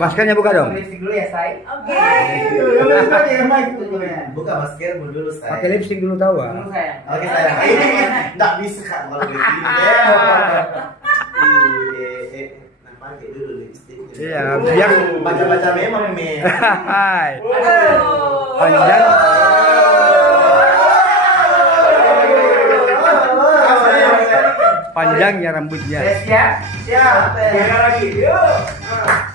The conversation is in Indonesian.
Maskernya buka dong. Lipstick dulu ya, Say. Oke. Buka masker dulu, sayang. Pakai lipstick dulu tahu ah. Dulu sayang. Oke, sayang. Ini enggak bisa Kak kalau begini. Nah, pakai dulu lipstiknya. Iya, biar Baca-baca memang, men. Hai. Aduh. Panjang. Panjang ya rambutnya. Siap? Siap. Lagi. Yuk.